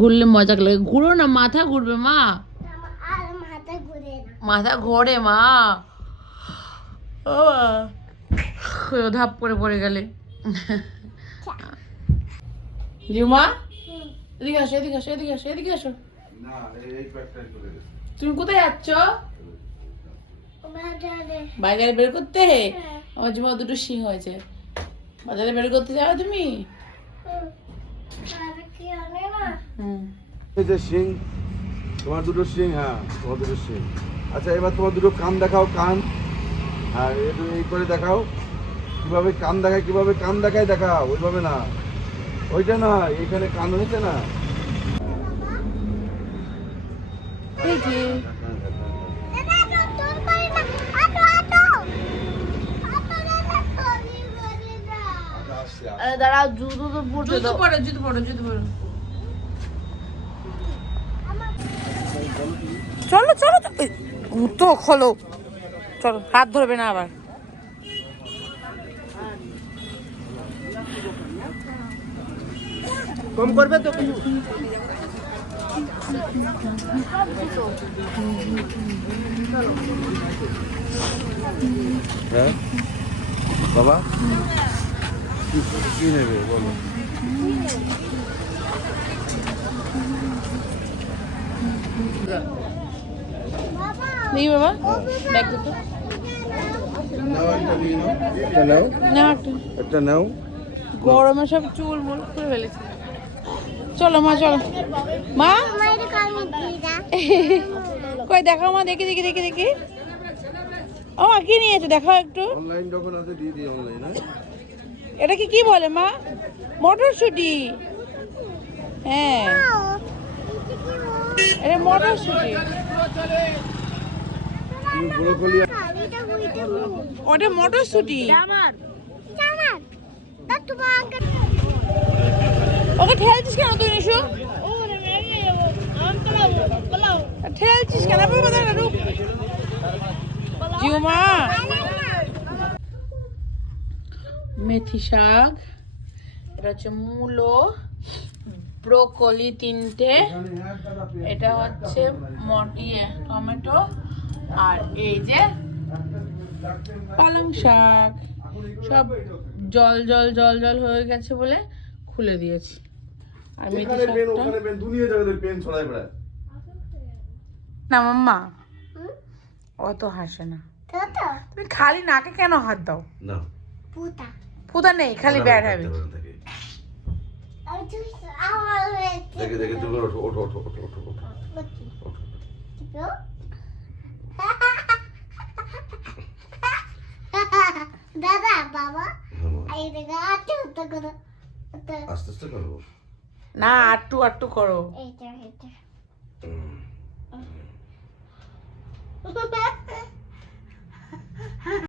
ঘুরলে মজা লাগে, ঘুরো না, মাথা ঘুরবে মা, মাথা ঘোরে মা। ও ধাপ করে পড়ে গেলে। জিউমা এদিকে আসো, এদিকে আসো, এদিকে আসো, এদিকে আসো। তুমি কোথায় যাচ্ছ? বাজারে বের করতে। আমার জিমা দুটো শিং হয়েছে, বাজারে বের করতে যাও তুমি? এই যে শিং, তোমার দুটো শিং, হ্যাঁ তোমার দুটো শিং। আচ্ছা এবার তোমার দুটো কান দেখাও, কান। হ্যাঁ একটু এই করে দেখাও, কিভাবে কান দেখায়, কিভাবে কান দেখায় দেখাও, ওইভাবে না, ওইটা না, এখানে কান হয়েছে না। দাঁড়াও, জুতো তো পড়ছে, জুতো পরো, জুতো পরো, জুতো পরো। চলো চলো, জুতো খোলো, চলো, হাত ধরবে না আবার। কম করবে তো। হ্যাঁ বাবা, কি নেবে বলো? নেই বাবা, ব্যাগ দুটো নাও, একটা নাও। গরমে সব চুল মুল খুলে ফেলেছে। চলো মা, চলো মা। কই দেখাও মা, দেখি দেখি দেখি দেখি। ও মা কি নিয়েছো দেখাও একটু। অনলাইন যখন আছে দিয়ে দিই অনলাইনে। এটা কি বলে মা? মটরশুঁটি। হ্যাঁ এটা মটরশুঁটি। ব্রোকলি, ওটা মটরশুঁটি। ওকে ঠেলছিস কেন তুই নিশু? ঠেলছিস কেন? জিউমা, মেথি শাক, এটা হচ্ছে মূলো, ব্রোকলি তিনটে, এটা হচ্ছে টমেটো, আর এই যে পালং শাক। সব জল জল জল জল হয়ে গেছে বলে খুলে দিয়েছি। আর মেথি শাকটা না মাম্মা, অত হাসে না। তুমি খালি নাকে কেন হাত দাও? না ফুটা নেই, খালি ব্যাড হ্যাবিট। দেখে দেখে তুমি ওঠো ওঠো ওঠো ওঠো ওঠো ওঠো। দাদা বাবা এই দেখা আটটা করো, আস্তে আস্তে করো না, আটটু আটটু করো। এইটা এইটা